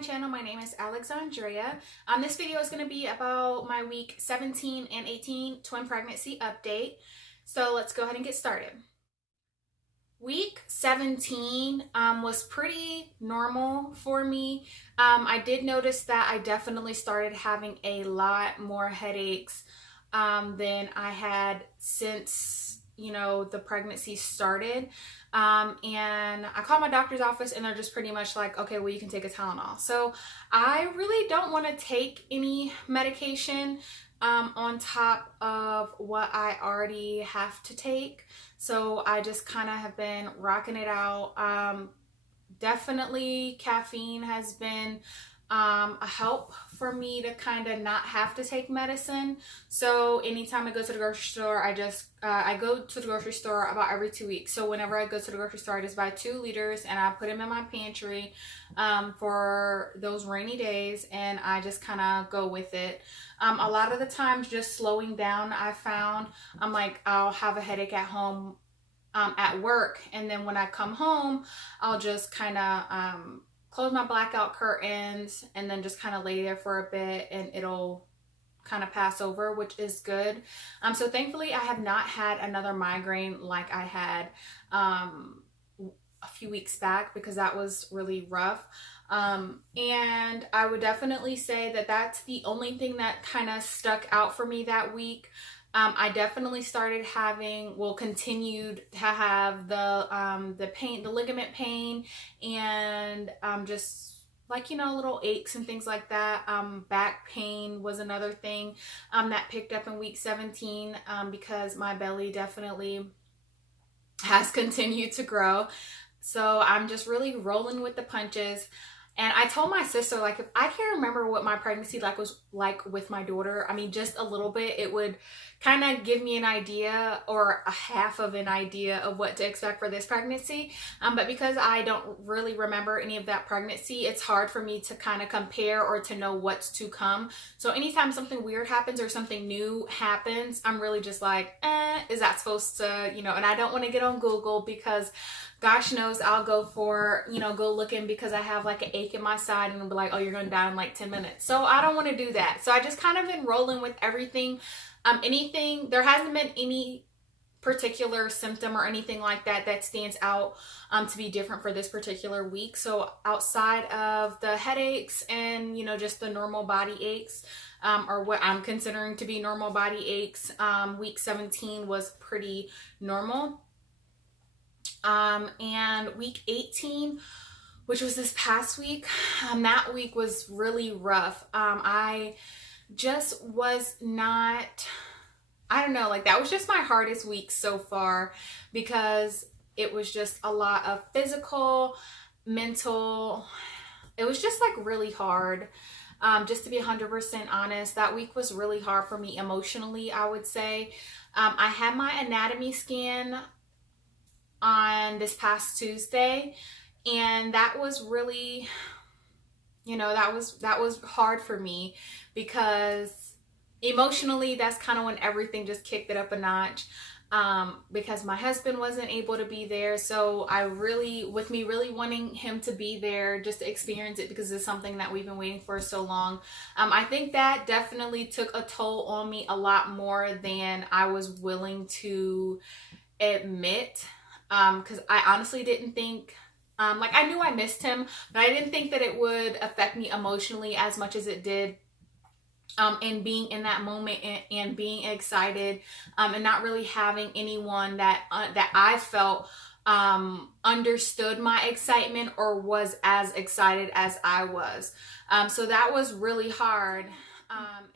my channel. My name is Alexandria. This video is going to be about my week 17 and 18 twin pregnancy update. So let's go ahead and get started. Week 17 was pretty normal for me. I did notice that I definitely started having a lot more headaches than I had since the pregnancy started. And I called my doctor's office and they're just pretty much like, okay, well, you can take a Tylenol. So I really don't want to take any medication on top of what I already have to take. So I just kind of have been rocking it out. Definitely caffeine has been a help for me to kind of not have to take medicine. So anytime I go to the grocery store, I go to the grocery store about every 2 weeks. So whenever I go to the grocery store, I just buy 2 liters and I put them in my pantry for those rainy days, and I just kind of go with it. A lot of the times, just slowing down, I found I'll have a headache at home at work, and then when I come home, I'll just kind of close my blackout curtains and then just kind of lay there for a bit and it'll kind of pass over, which is good. So thankfully I have not had another migraine like I had a few weeks back, because that was really rough. And I would definitely say that that's the only thing that kind of stuck out for me that week. I definitely started continued to have the pain, the ligament pain, and just little aches and things like that. Back pain was another thing that picked up in week 17 because my belly definitely has continued to grow. So I'm just really rolling with the punches. And I told my sister, if I can remember what my pregnancy was like with my daughter, just a little bit, it would kind of give me an idea or a half of an idea of what to expect for this pregnancy. But because I don't really remember any of that pregnancy, it's hard for me to kind of compare or to know what's to come. So anytime something weird happens or something new happens, I'm really just like, is that supposed to, and I don't want to get on Google, because gosh knows I'll go go looking because I have an ache in my side and I'll be like, oh, you're going to die in 10 minutes. So I don't want to do that. So I just kind of been rolling with everything. There hasn't been any particular symptom or anything like that that stands out to be different for this particular week. So outside of the headaches and, just the normal body aches, or what I'm considering to be normal body aches, week 17 was pretty normal. And week 18, which was this past week, that week was really rough. I just was not, I don't know, that was just my hardest week so far, because it was just a lot of physical, mental, it was just really hard. Just to be 100% honest, that week was really hard for me emotionally, I would say. I had my anatomy scan on this past Tuesday, and that was really, that was hard for me, because emotionally that's kind of when everything just kicked it up a notch, because my husband wasn't able to be there. So with me really wanting him to be there just to experience it, because it's something that we've been waiting for so long, I think that definitely took a toll on me a lot more than I was willing to admit. Because I honestly didn't think, I knew I missed him, but I didn't think that it would affect me emotionally as much as it did. And being in that moment and being excited, and not really having anyone that I felt understood my excitement or was as excited as I was. So that was really hard.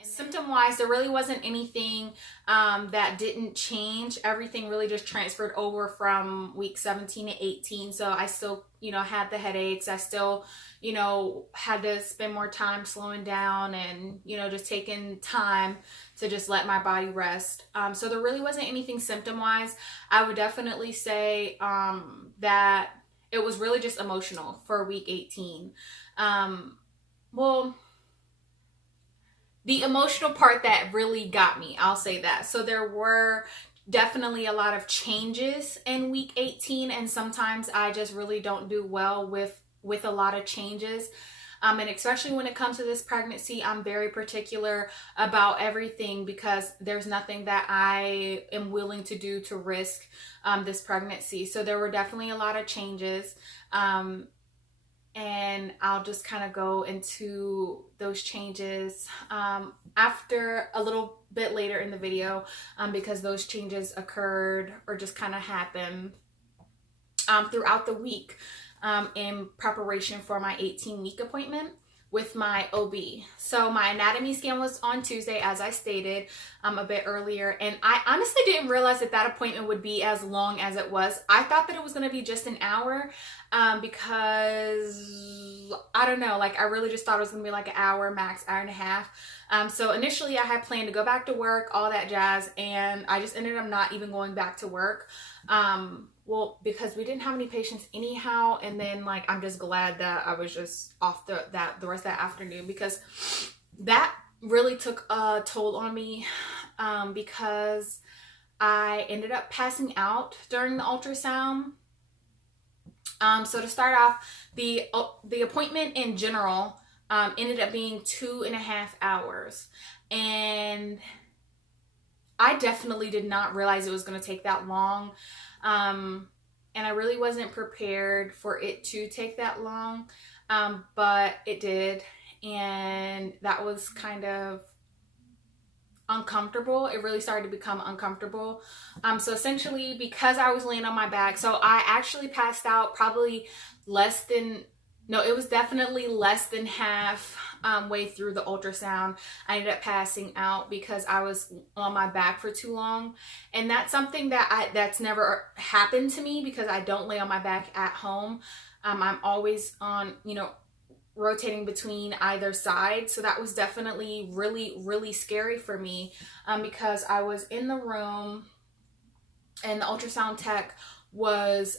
Symptom-wise, there really wasn't anything that didn't change. Everything really just transferred over from week 17 to 18. So I still, had the headaches. I still, had to spend more time slowing down and, just taking time to just let my body rest. So there really wasn't anything symptom-wise. I would definitely say that it was really just emotional for week 18. The emotional part that really got me, I'll say that. So there were definitely a lot of changes in week 18, and sometimes I just really don't do well with a lot of changes. And especially when it comes to this pregnancy, I'm very particular about everything because there's nothing that I am willing to do to risk this pregnancy. So there were definitely a lot of changes. And I'll just kind of go into those changes after a little bit later in the video, because those changes occurred or just kind of happened throughout the week in preparation for my 18-week appointment with my OB. So my anatomy scan was on Tuesday, as I stated a bit earlier, and I honestly didn't realize that that appointment would be as long as it was. I thought that it was going to be just an hour because I don't know, like I really just thought it was going to be like an hour max, hour and a half. So initially I had planned to go back to work, all that jazz, and I just ended up not even going back to work. Well, because we didn't have any patients anyhow, and then like I'm just glad that I was just off the rest of that afternoon, because that really took a toll on me, because I ended up passing out during the ultrasound. So to start off, the appointment in general ended up being 2.5 hours, and I definitely did not realize it was going to take that long. And I really wasn't prepared for it to take that long, but it did, and that was kind of uncomfortable. It really started to become uncomfortable. So essentially, because I was laying on my back, so I actually passed out probably it was definitely less than half way through the ultrasound. I ended up passing out because I was on my back for too long. And that's something that's never happened to me because I don't lay on my back at home. I'm always on, rotating between either side. So that was definitely really, really scary for me, because I was in the room and the ultrasound tech was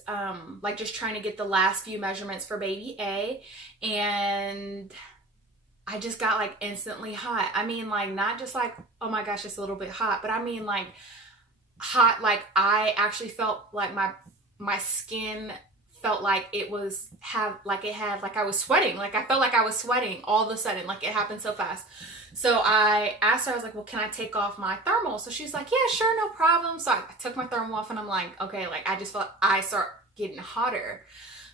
like just trying to get the last few measurements for baby A, and I just got like instantly hot. I mean, like not just like, oh my gosh, it's a little bit hot, but I mean like hot, like I actually felt like my skin felt like I was sweating. Like I felt like I was sweating all of a sudden, like it happened so fast. So I asked her, I was like, well, can I take off my thermal? So she's like, yeah, sure, no problem. So I took my thermal off, and I'm like, okay, like I just felt I start getting hotter.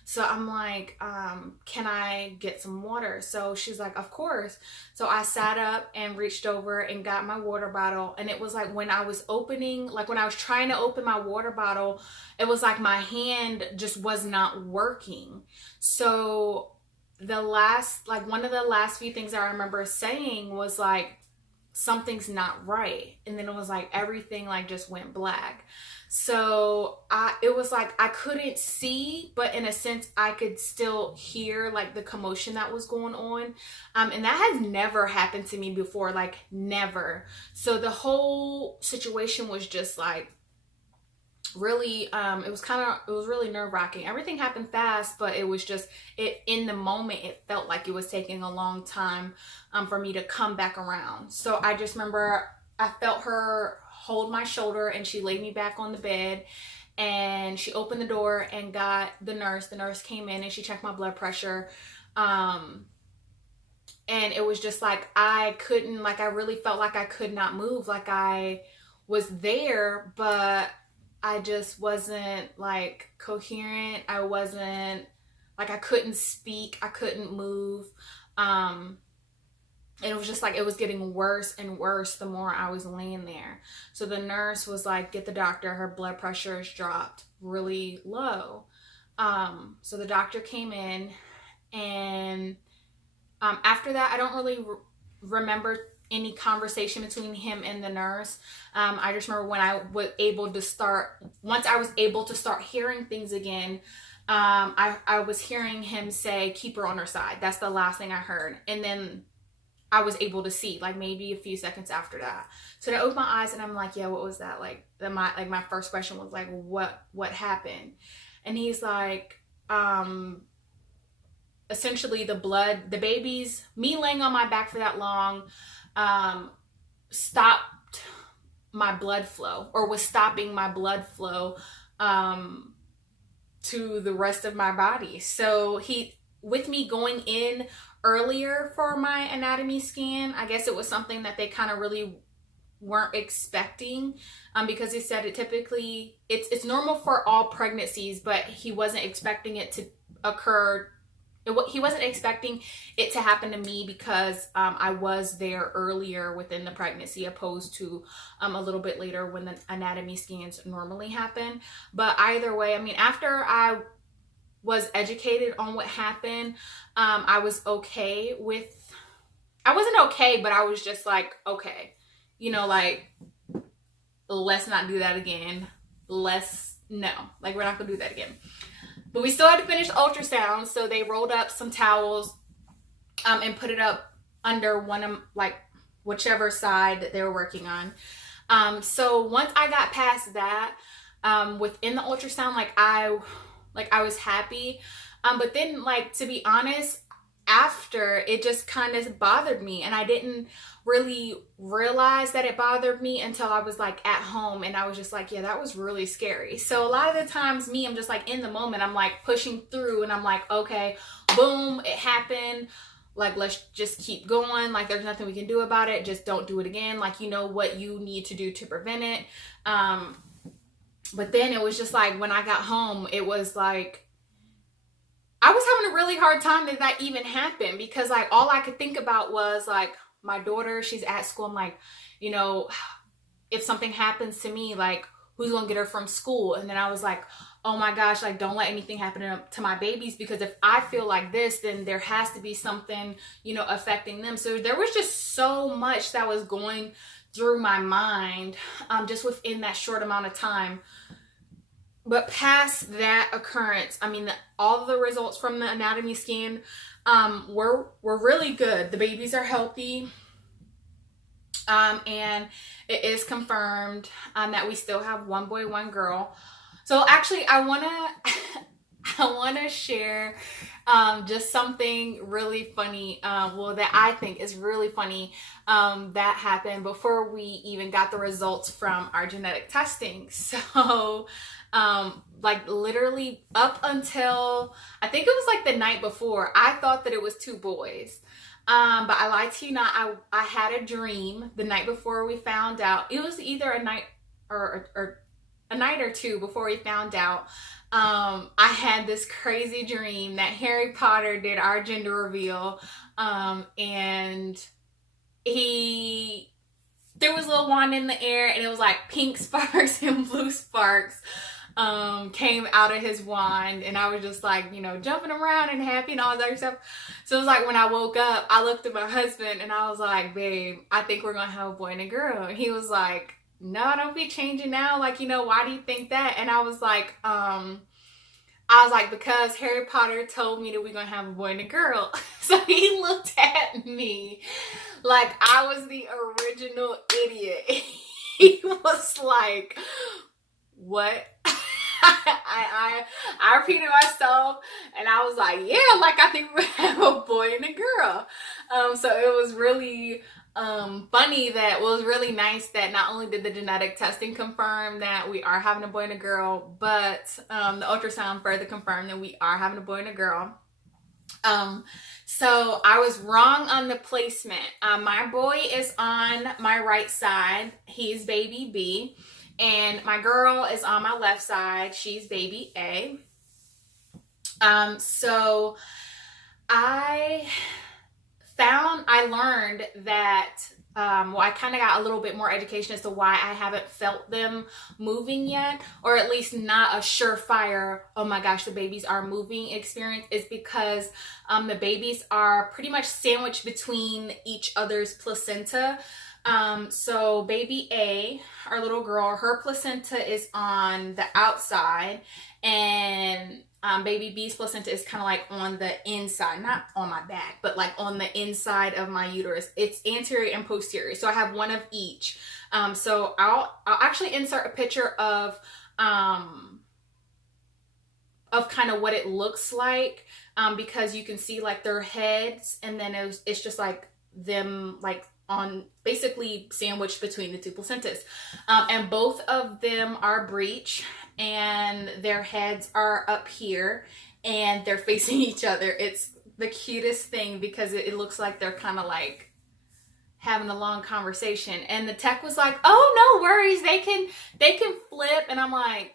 So I'm like, can I get some water? So she's like, of course. So I sat up and reached over and got my water bottle. And it was like when I was trying to open my water bottle, it was like my hand just was not working. So one of the last few things I remember saying was like, something's not right. And then it was like everything like just went black. So it was like I couldn't see, but in a sense I could still hear like the commotion that was going on. And that has never happened to me before, like never. So the whole situation was just like really, it was really nerve-wracking. Everything happened fast, but it was just, in the moment, it felt like it was taking a long time for me to come back around. So I just remember I felt her hold my shoulder, and she laid me back on the bed, and she opened the door and got the nurse. The nurse came in and she checked my blood pressure. And it was just like, I really felt like I could not move. Like I was there, but I just wasn't like coherent. I wasn't like, I couldn't speak. I couldn't move. And it was just like, it was getting worse and worse the more I was laying there. So the nurse was like, get the doctor. Her blood pressure has dropped really low. So the doctor came in, and after that, I don't really remember any conversation between him and the nurse. I just remember when once I was able to start hearing things again, I was hearing him say, keep her on her side. That's the last thing I heard. And then I was able to see, like maybe a few seconds after that. So I opened my eyes and I'm like, yeah, what was that? Like my first question was like, what happened? And he's like, essentially the babies, me laying on my back for that long, stopped my blood flow, or was stopping my blood flow to the rest of my body. So with me going in earlier for my anatomy scan. I guess it was something that they kind of really weren't expecting, because he said it typically, it's normal for all pregnancies, but he wasn't expecting it to occur. He wasn't expecting it to happen to me because I was there earlier within the pregnancy, opposed to a little bit later when the anatomy scans normally happen. But either way, I mean, after I was educated on what happened, I was okay with, I wasn't okay, but I was just like, okay, you know, like, let's not do that again. No, like, we're not gonna do that again. But we still had to finish ultrasound, so they rolled up some towels and put it up under one of, like, whichever side that they were working on. So once I got past that, within the ultrasound, I was happy. But then, like, to be honest, after, it just kind of bothered me, and I didn't really realize that it bothered me until I was like at home, and I was just like, yeah, that was really scary. So a lot of the times I'm just like in the moment, I'm like pushing through, and I'm like, okay, boom, it happened, like, let's just keep going, like, there's nothing we can do about it, just don't do it again, like, you know what you need to do to prevent it. But then it was just like, when I got home, it was like, I was having a really hard time that even happened, because like all I could think about was like my daughter, she's at school. I'm like, you know, if something happens to me, like, who's gonna get her from school? And then I was like, oh my gosh, like, don't let anything happen to my babies, because if I feel like this, then there has to be something, you know, affecting them. So there was just so much that was going through my mind, just within that short amount of time. But past that occurrence, I mean, all of the results from the anatomy scan were really good. The babies are healthy, and it is confirmed that we still have one boy, one girl. So actually, I wanna share just something really funny, that I think is really funny, that happened before we even got the results from our genetic testing. So like, literally up until, I think it was like the night before, I thought that it was two boys. But I lied to you not. I had a dream the night before we found out. It was either a night or a night or two before we found out. I had this crazy dream that Harry Potter did our gender reveal, and there was a little wand in the air, and it was like pink sparks and blue sparks came out of his wand, and I was just like, you know, jumping around and happy and all that other stuff. So it was like, when I woke up, I looked at my husband and I was like, babe, I think we're gonna have a boy and a girl. And he was like, no, don't be changing now, like, you know, why do you think that? And I was like, because Harry Potter told me that we're gonna have a boy and a girl. So he looked at me like I was the original idiot. He was like, what? I repeated myself, and I was like, yeah, like, I think we're gonna have a boy and a girl. So it was really funny, that was really nice that not only did the genetic testing confirm that we are having a boy and a girl, but the ultrasound further confirmed that we are having a boy and a girl. So I was wrong on the placement. My boy is on my right side, he's baby B, and my girl is on my left side, she's baby A. So I learned that, I kind of got a little bit more education as to why I haven't felt them moving yet, or at least not a surefire, oh my gosh, the babies are moving experience, is because the babies are pretty much sandwiched between each other's placenta. So baby A, our little girl, her placenta is on the outside, and baby B's placenta is kind of like on the inside, not on my back, but like on the inside of my uterus. It's anterior and posterior, so I have one of each. So I'll actually insert a picture of kind of what it looks like, because you can see like their heads, and then it's just like them like on basically sandwiched between the two placentas, and both of them are breech, and their heads are up here, and they're facing each other. the cutest thing because it looks like they're kind of like having a long conversation. And the tech was like, oh, no worries. They can flip. And I'm like,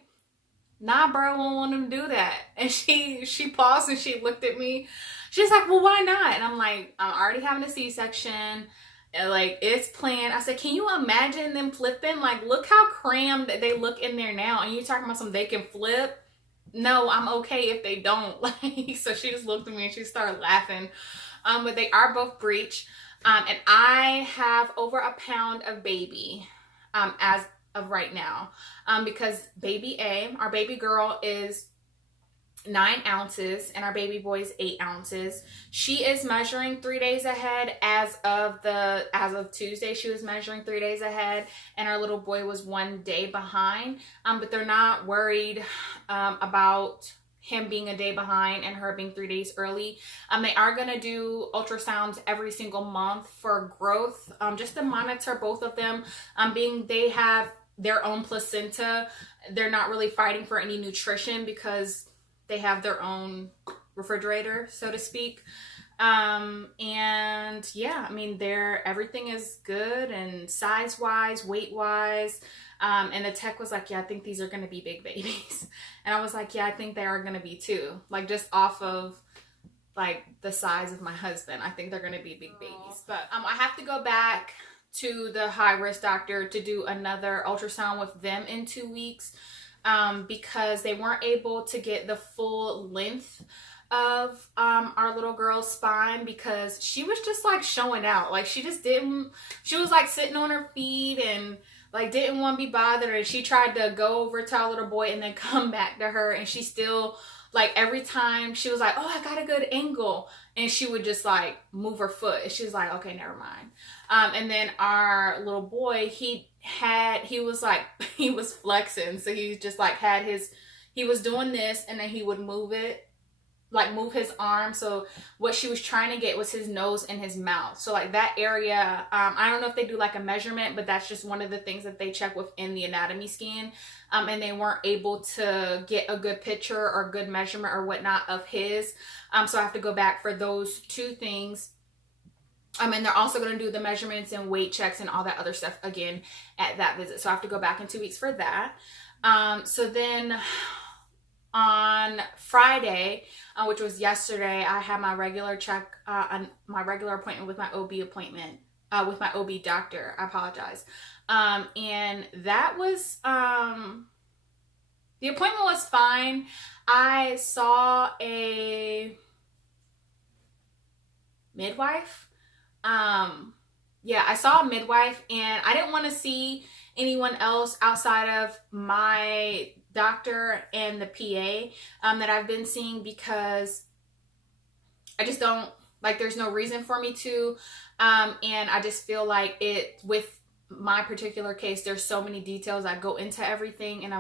nah, bro, I won't want them to do that. And she paused and she looked at me. She's like, well, why not? And I'm like, I'm already having a C-section. And like, it's planned. I said, can you imagine them flipping? Like, look how crammed they look in there now. And you're talking about something they can flip? No, I'm okay if they don't. Like, so she just looked at me and she started laughing. But they are both breech. And I have over a pound of baby as of right now, because baby A, our baby girl, is 9 ounces and our baby boy is 8 ounces. She is measuring 3 days ahead. As of Tuesday, she was measuring 3 days ahead, and our little boy was 1 day behind. But they're not worried about him being a day behind and her being 3 days early. They are going to do ultrasounds every single month for growth, just to monitor both of them. Being they have their own placenta, they're not really fighting for any nutrition because they have their own refrigerator, so to speak. And yeah, I mean, everything is good, and size wise, weight wise. And the tech was like, yeah, I think these are going to be big babies. And I was like, yeah, I think they are going to be too. Like, just off of like the size of my husband, I think they're going to be big babies. But I have to go back to the high risk doctor to do another ultrasound with them in 2 weeks, because they weren't able to get the full length of our little girl's spine, because she was just like showing out. Like, she was like sitting on her feet and like didn't want to be bothered, and she tried to go over to our little boy and then come back to her, and she still, like, every time she was like, oh, I got a good angle, and she would just like move her foot, and she was like, okay, never mind. And then our little boy, he was flexing, so he just like he was doing this, and then he would move his arm. So what she was trying to get was his nose and his mouth. So like that area, I don't know if they do like a measurement, but that's just one of the things that they check within the anatomy scan. And they weren't able to get a good picture or good measurement or whatnot of his. So I have to go back for those 2 things. And they're also going to do the measurements and weight checks and all that other stuff again at that visit. So I have to go back in 2 weeks for that. So then on Friday, which was yesterday, I had my regular check, my regular appointment with my OB appointment, with my OB doctor. I apologize. And that was, the appointment was fine. I saw a midwife. Yeah, I saw a midwife, and I didn't want to see anyone else outside of my doctor and the PA that I've been seeing, because I just don't, like, there's no reason for me to, and I just feel like with my particular case, there's so many details that go into everything, and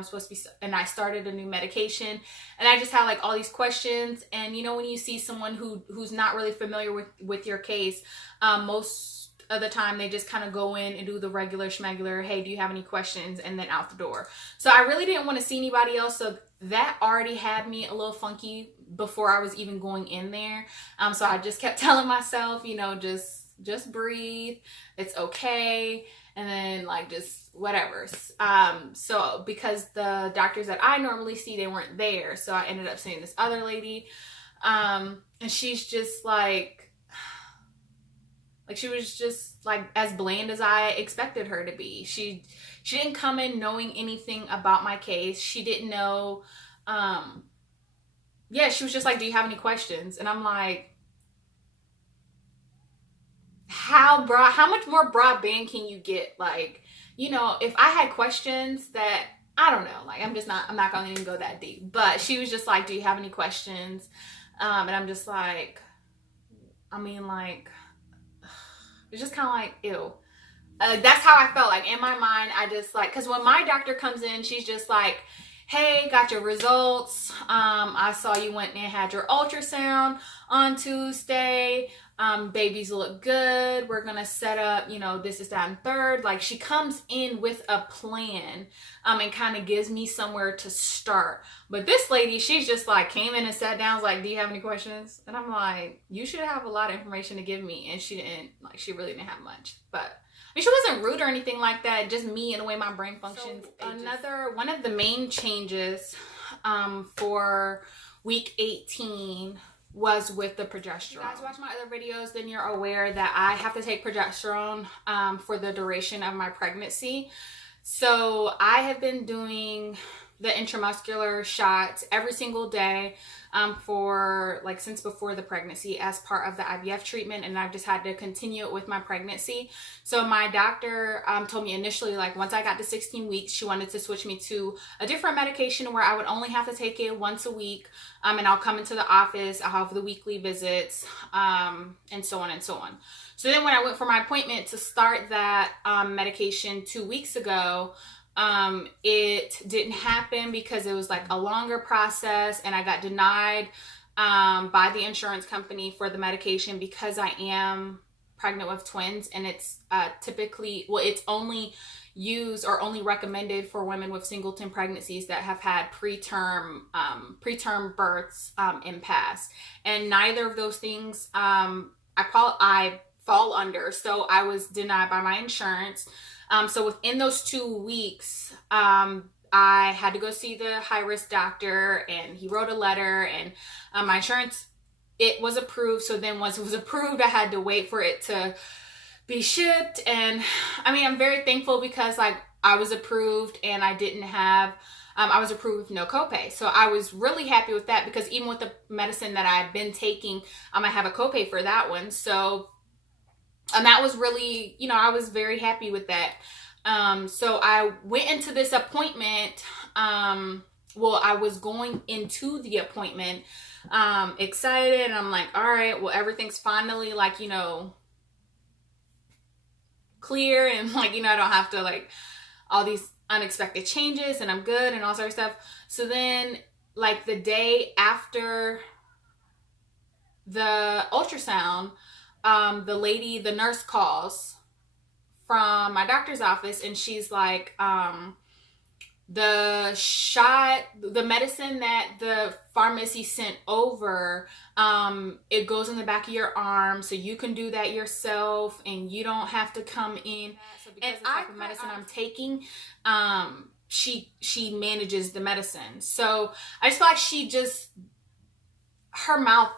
and I started a new medication, and I just had like all these questions. And you know, when you see someone who's not really familiar with your case, most of the time they just kind of go in and do the regular schmegular, hey, do you have any questions, and then out the door. So I really didn't want to see anybody else, so that already had me a little funky before I was even going in there. So I just kept telling myself, you know, just breathe, it's okay. And then like just whatever. So because the doctors that I normally see, they weren't there, so I ended up seeing this other lady, and she's just like she was just like as bland as I expected her to be. She didn't come in knowing anything about my case. She didn't know. Yeah, she was just like, do you have any questions? And I'm like, how much more broadband can you get? Like, you know, if I had questions that, I don't know, like, I'm not gonna even go that deep. But she was just like, do you have any questions? And I'm just like, I mean, like, it's just kind of like, ew. That's how I felt. Like, in my mind, I just like, because when my doctor comes in, she's just like, hey, got your results. I saw you went and had your ultrasound on Tuesday. Babies look good. We're gonna set up, you know, this is that and third. Like, she comes in with a plan, and kind of gives me somewhere to start. But this lady, she's just like came in and sat down, was like, do you have any questions? And I'm like, you should have a lot of information to give me. And she didn't, like, she really didn't have much. But I mean, she wasn't rude or anything like that, just me and the way my brain functions. So, one of the main changes for week 18 was with the progesterone. If you guys watch my other videos, then you're aware that I have to take progesterone for the duration of my pregnancy. So I have been doing the intramuscular shots every single day for like since before the pregnancy as part of the IVF treatment, and I've just had to continue it with my pregnancy. So my doctor told me initially, like once I got to 16 weeks, she wanted to switch me to a different medication where I would only have to take it once a week, and I'll come into the office, I'll have the weekly visits, and so on and so on. So then when I went for my appointment to start that medication 2 weeks ago, it didn't happen because it was like a longer process, and I got denied by the insurance company for the medication because I am pregnant with twins, and it's typically, well, it's only used or only recommended for women with singleton pregnancies that have had preterm births in past, and neither of those things I fall under. So I was denied by my insurance. So within those 2 weeks, I had to go see the high-risk doctor, and he wrote a letter, and my insurance, it was approved. So then once it was approved, I had to wait for it to be shipped. And I mean, I'm very thankful because like I was approved, and I didn't have, I was approved with no copay. So I was really happy with that, because even with the medicine that I've been taking, I have a copay for that one. So that was really, you know, I was very happy with that. So I went into this appointment, well, I was going into the appointment excited, and I'm like, all right, well, everything's finally like, you know, clear, and like, you know, I don't have to like all these unexpected changes, and I'm good and all sort of stuff. So then like the day after the ultrasound, the nurse calls from my doctor's office, and she's like, the shot, the medicine that the pharmacy sent over, it goes in the back of your arm, so you can do that yourself, and you don't have to come in. So because of the type of medicine I'm taking, she manages the medicine. So I just feel like her mouth,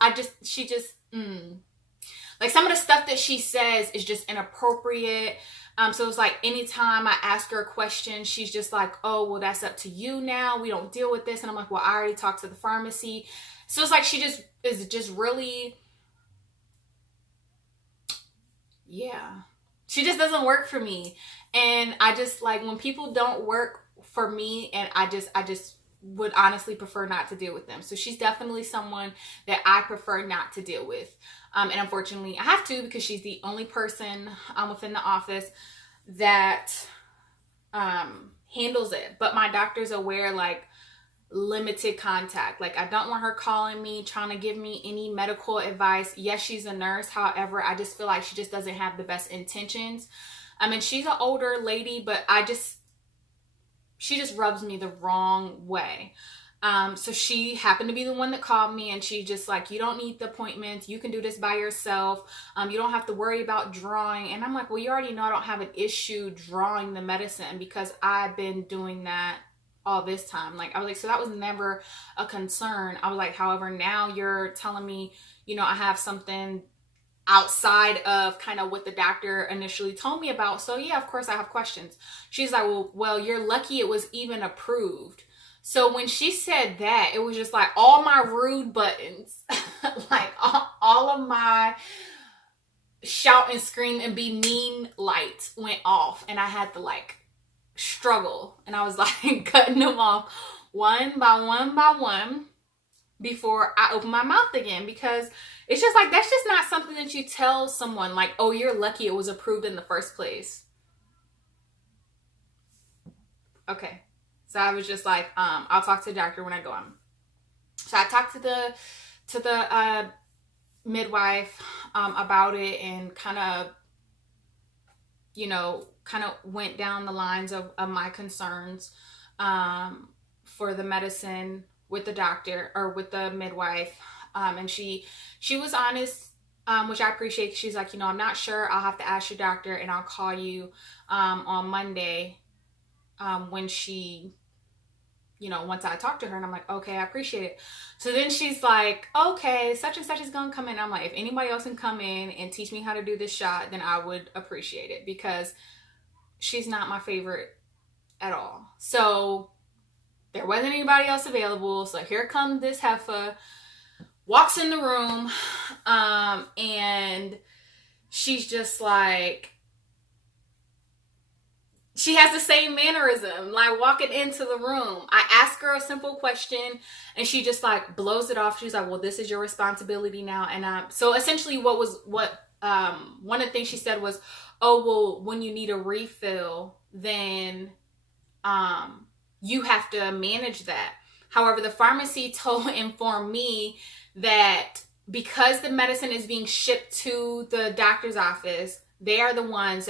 like some of the stuff that she says is just inappropriate. So it's like anytime I ask her a question, she's just like, oh, well, that's up to you now. We don't deal with this. And I'm like, well, I already talked to the pharmacy. So it's like she just is just really, yeah. She just doesn't work for me. And I just like when people don't work for me, and I just would honestly prefer not to deal with them. So she's definitely someone that I prefer not to deal with. And unfortunately I have to, because she's the only person within the office that handles it. But my doctor's aware, like limited contact. Like I don't want her calling me, trying to give me any medical advice. Yes, she's a nurse. However, I just feel like she just doesn't have the best intentions. I mean, she's an older lady, but she just rubs me the wrong way. So she happened to be the one that called me, and she just like, you don't need the appointments. You can do this by yourself. You don't have to worry about drawing. And I'm like, well, you already know I don't have an issue drawing the medicine, because I've been doing that all this time. Like, I was like, so that was never a concern. I was like, however, now you're telling me, you know, I have something outside of kind of what the doctor initially told me about. So yeah, of course I have questions. She's like, well, you're lucky it was even approved. So when she said that, it was just like all my rude buttons, like all of my shout and scream and be mean lights went off, and I had to like struggle, and I was like cutting them off one by one before I open my mouth again, because it's just like, that's just not something that you tell someone like, oh, you're lucky it was approved in the first place. Okay. So I was just like, I'll talk to the doctor when I go on. So I talked to the midwife. about it and kind of went down the lines of my concerns for the medicine with the doctor or with the midwife. And she was honest, which I appreciate. She's like, I'm not sure. I'll have to ask your doctor and I'll call you on Monday when she, once I talk to her. And I'm like, okay, I appreciate it. So then she's like, okay, such and such is going to come in. I'm like, if anybody else can come in and teach me how to do this shot, then I would appreciate it, because she's not my favorite at all. So there wasn't anybody else available. So here comes this heifer, walks in the room, and she's just like, she has the same mannerism, like walking into the room. I ask her a simple question and she just like blows it off. She's like, well, this is your responsibility now. And so essentially one of the things she said was, oh, well, when you need a refill, then you have to manage that. However, the pharmacy informed me that because the medicine is being shipped to the doctor's office, they are the ones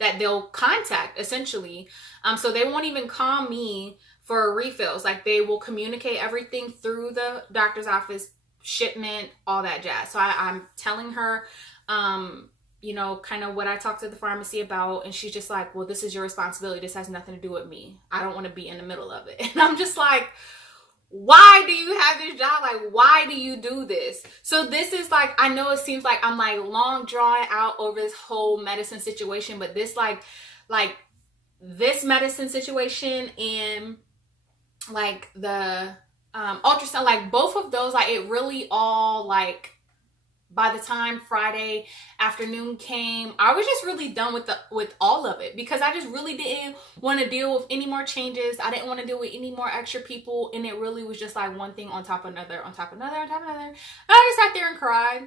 that they'll contact, essentially. So they won't even call me for refills. Like, they will communicate everything through the doctor's office, shipment, all that jazz. So I'm telling her, kind of what I talked to the pharmacy about. And she's just like, well, this is your responsibility. This has nothing to do with me. I don't want to be in the middle of it. And I'm just like, why do you have this job? Like, why do you do this? So this is like, I know it seems like I'm like long drawn out over this whole medicine situation, but this like this medicine situation and like the ultrasound, like both of those, like it really all like, by the time Friday afternoon came, I was just really done with all of it, because I just really didn't want to deal with any more changes. I didn't want to deal with any more extra people, and it really was just like one thing on top of another, on top of another, on top of another. And I just sat there and cried,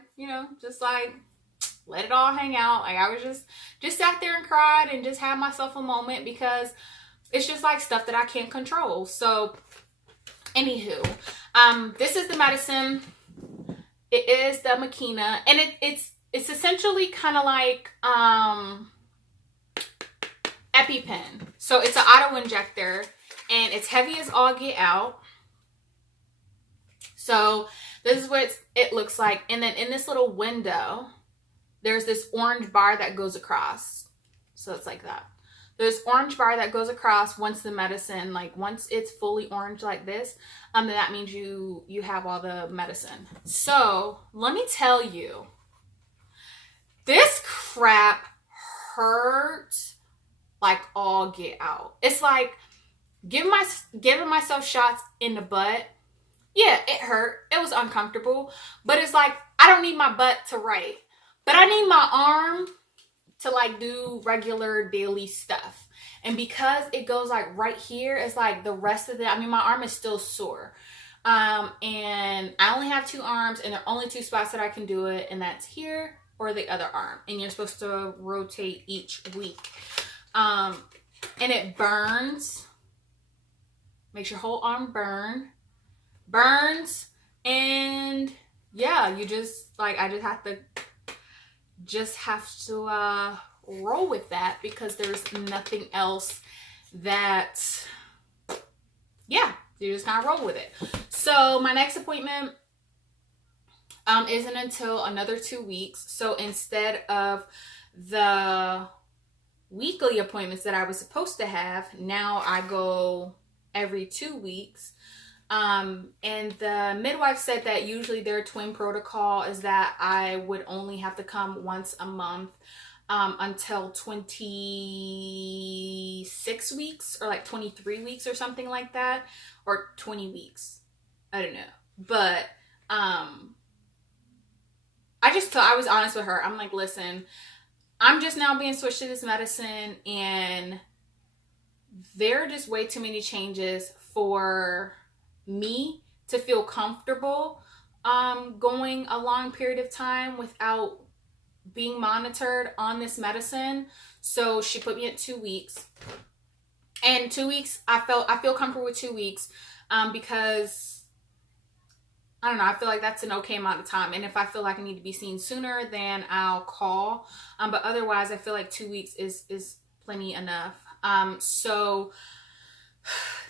just like let it all hang out. Like, I was just sat there and cried and just had myself a moment, because it's just like stuff that I can't control. So anywho, this is the medicine. It is the Makena, and it's essentially kind of like EpiPen. So it's an auto injector, and it's heavy as all get out. So this is what it looks like. And then in this little window, there's this orange bar that goes across. So it's like that. There's orange bar that goes across once the medicine, like once it's fully orange like this, then that means you have all the medicine. So let me tell you, this crap hurts like all get out. It's like giving myself shots in the butt. Yeah, it hurt. It was uncomfortable, but it's like, I don't need my butt to write, but I need my arm to like do regular daily stuff. And because it goes like right here, it's like the rest of my arm is still sore. And I only have 2 arms, and there are only 2 spots that I can do it, and that's here or the other arm. And you're supposed to rotate each week. And it burns. Makes your whole arm burns. And yeah, you just like, I just have to roll with that, because there's nothing else that, yeah, you just gotta roll with it. So my next appointment isn't until another 2 weeks. So instead of the weekly appointments that I was supposed to have, now I go every 2 weeks. And the midwife said that usually their twin protocol is that I would only have to come once a month until 26 weeks or like 23 weeks or something like that, or 20 weeks. I don't know. But I was honest with her. I'm like, listen, I'm just now being switched to this medicine, and there are just way too many changes for me to feel comfortable going a long period of time without being monitored on this medicine. So she put me at 2 weeks, and 2 weeks I feel comfortable with 2 weeks because I don't know, I feel like that's an okay amount of time. And if I feel like I need to be seen sooner, then I'll call. But otherwise, I feel like 2 weeks is plenty enough. So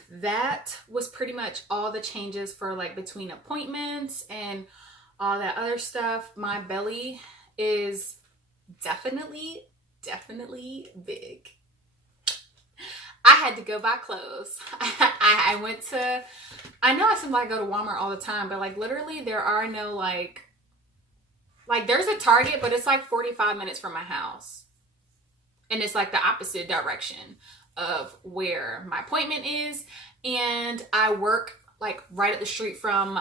that was pretty much all the changes for like between appointments and all that other stuff. My belly is definitely big. I had to go buy clothes. I went to, I know I seem like I go to Walmart all the time, but like literally there are no like there's a Target, but it's like 45 minutes from my house. And it's like the opposite direction of where my appointment is. And I work like right at the street from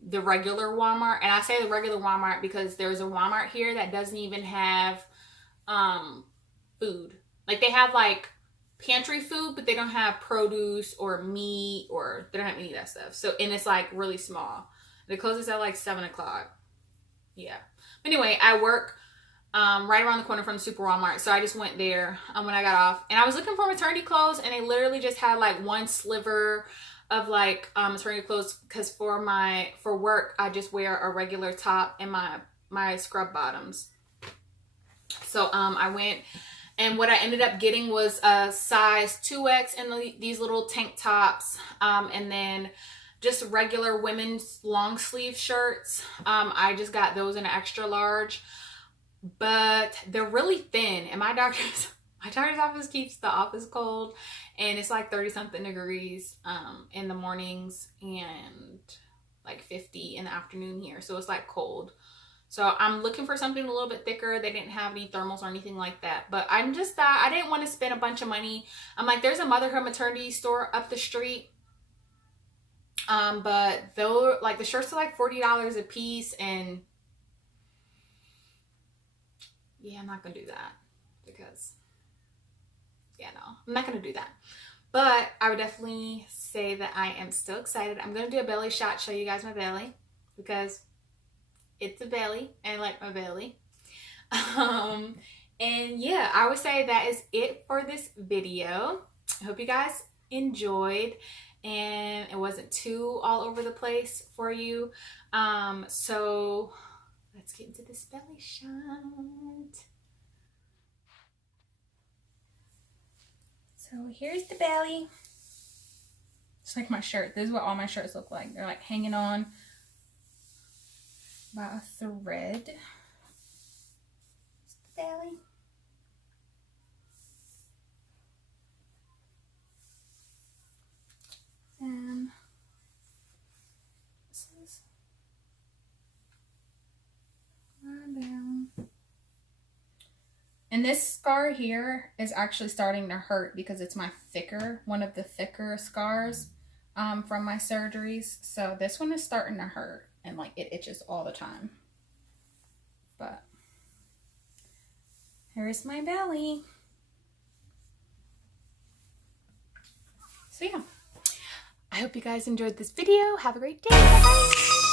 the regular Walmart. And I say the regular Walmart because there's a Walmart here that doesn't even have food. Like they have like pantry food, but they don't have produce or meat, or they don't have any of that stuff. So, and it's like really small. It closes at like 7 o'clock. Yeah. Anyway, I work right around the corner from the Super Walmart. So I just went there when I got off. And I was looking for maternity clothes, and they literally just had like one sliver of like maternity clothes, because for work I just wear a regular top and my scrub bottoms. So I went, and what I ended up getting was a size 2X in these little tank tops, and then just regular women's long sleeve shirts. I just got those in an extra large, but they're really thin. And my doctor's office keeps the office cold, and it's like 30 something degrees in the mornings and like 50 in the afternoon here. So it's like cold. So I'm looking for something a little bit thicker. They didn't have any thermals or anything like that. But I didn't want to spend a bunch of money. I'm like, there's a motherhood maternity store up the street. But though, like the shirts are like $40 a piece, and yeah, I'm not gonna do that because, yeah, no, I'm not gonna do that. But I would definitely say that I am still excited. I'm gonna do a belly shot, show you guys my belly, because it's a belly and I like my belly. And yeah, I would say that is it for this video. I hope you guys enjoyed and it wasn't too all over the place for you. So let's get into this belly shot. So here's the belly. It's like my shirt. This is what all my shirts look like. They're like hanging on by a thread. It's the belly. And this is my belly. And this scar here is actually starting to hurt because it's one of the thicker scars from my surgeries. So this one is starting to hurt, and like it itches all the time. But here's my belly. So yeah, I hope you guys enjoyed this video. Have a great day. Bye-bye.